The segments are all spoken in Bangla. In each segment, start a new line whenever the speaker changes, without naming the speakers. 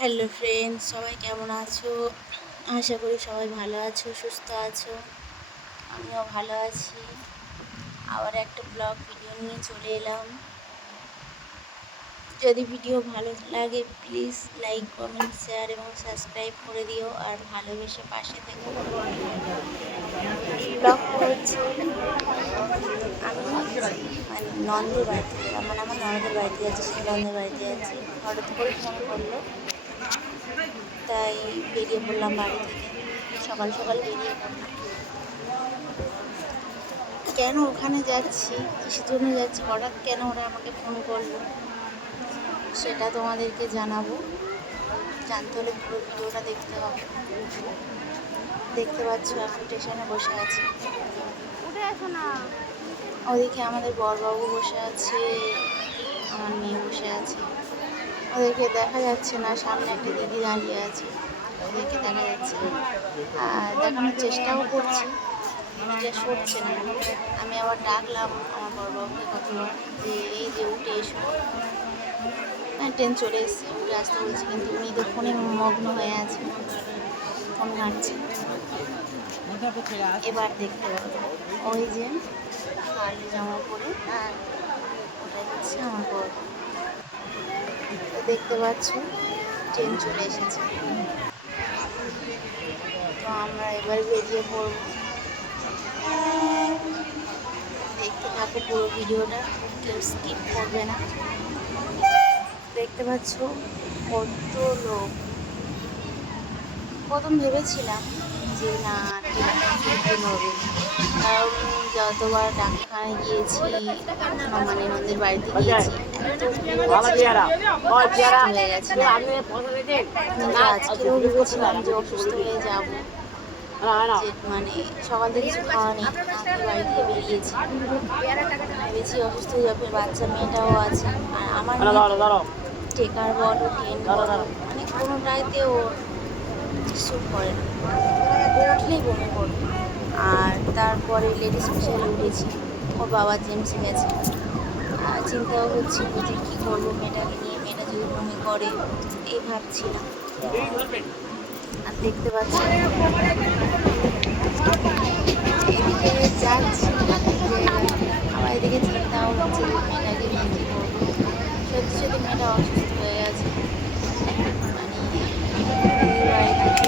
হ্যালো ফ্রেন্ডস সবাই কেমন আছো? আশা করি সবাই ভালো আছো, সুস্থ আছো। আমিও ভালো আছি। আবার একটা ব্লগ ভিডিও নিয়ে চলে এলাম। যদি ভিডিও ভালো লাগে প্লিজ লাইক কমেন্ট শেয়ার এবং সাবস্ক্রাইব করে দিও আর ভালোবেসে পাশে থেকো। ব্লগ করছি। আমি মানে নন্দের বাড়িতে মানে আমার ননদের বাড়িতে যাচ্ছি সেই নন্দের বাড়িতে যাচ্ছি হঠাৎ করে ফোন করল। তাই বেরিয়ে পড়লাম বাড়ি থেকে। সকাল সকাল বেরিয়ে পড়লাম। কেন ওখানে যাচ্ছি? কিসের জন্য যাচ্ছি? হঠাৎ কেন ওরা আমাকে ফোন করল? সেটা তোমাদেরকে জানাব। জানতে হলে পুরো ভিডিওটা দেখতে হবে। দেখতে পাচ্ছ এখন স্টেশনে বসে আছি। ওদিকে আমাদের বরবাবু বসে আছে আমার মেয়ে বসে আছে। ওদেরকে দেখা যাচ্ছে না, সামনে একটা দিদি দাঁড়িয়ে আছে, ওদেরকে দেখা যাচ্ছে। আর দেখানোর চেষ্টাও করছি এটা সরছে না। আমি আবার ডাকলাম আমার বরবাবুকে কতবার যে, এই যে, উঠে এসো। হ্যাঁ ট্রেন চলে এসেছে, উঠে আসতে বলছি, কিন্তু উনি তো ফোনে মগ্ন হয়ে আছে, ফোন ঘাটছে। এবার দেখতে পাবো ওই যে কালো জামা পরে, আর ওটা হচ্ছে আমার তো দেখতে পাচ্ছ, ট্রেন চলে এসেছে। তো আমরা এবার বেরিয়ে পড়ব। দেখতে থাকো পুরো ভিডিওটা, কেউ স্কিপ করবে না। দেখতে পাচ্ছ কত লোক। প্রথম ভেবেছিলাম যে না হবে। কারণ যতবার ডাক্তারখানায় গিয়েছি মানে নন্দের বাড়িতে গিয়েছি এত গেছিলাম কিন্তু আজকেও ভেবেছিলাম যে অসুস্থ হয়ে যাব। মানে সকাল থেকে কিছু খাওয়া নেই বাড়ি থেকে বেরিয়েছি। ভেবেছি অসুস্থ হয়ে যাবে বাচ্চা মেয়েটাও আছে। আর আমার টেকার বলো ট্রেন বলো মানে কোনোটাইতে ওর স্যুট করে না উঠলেই বমি করবে আর তারপরে লেডিস স্পেশালে উঠেছি ও বাবা জেমসে গেছে। চিন্তাও হচ্ছিল যে কী করব মেয়েটাকে নিয়ে। মেয়েটা যদি বমি করে, এই ভাবছিলাম। আর দেখতে পাচ্ছি এদিকে যাচ্ছি, যে আমার এদিকে চিন্তা হচ্ছে মেয়েটাকে নিয়ে কী করব। সত্যি সত্যি মেয়েটা অসুস্থ হয়ে গেছে মানে দিদির বাড়ি থেকে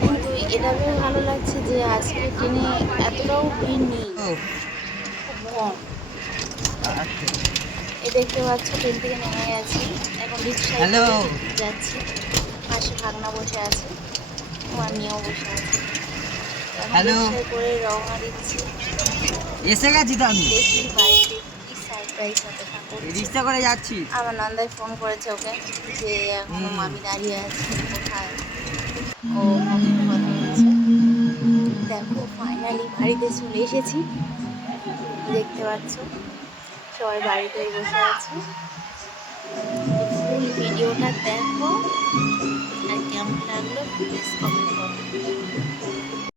কিন্তু এটা বেশ ভালো লাগছে যে আজকে ট্রেনে এতটাও ভিড় নেই। খুব কম। এ দেখতে পাচ্ছ ট্রেন থেকে নেমে গেছি। এখন রিক্সায় যাচ্ছি। পাশে ভাগনা বসে আছে। আমার মেয়েও বসে আছে। করে রওনা দিচ্ছি।
এসে গেছি তো আমি।
দেখি বাড়িতে কি সারপ্রাইজ হতে
রিক্সা করে যাচ্ছি।
আমার নন্দাই ফোন করেছে ওকে যে
এখনও।
মামি দাঁড়িয়ে আছে কোথায়। ও দেখো ফাইনালি বাড়িতে চলে এসেছি। দেখতে পাচ্ছ, সবাই বাড়িতে বসে আছে। ভিডিওটা দেখো, আর কেমন লাগল প্লিজ কমেন্ট করো।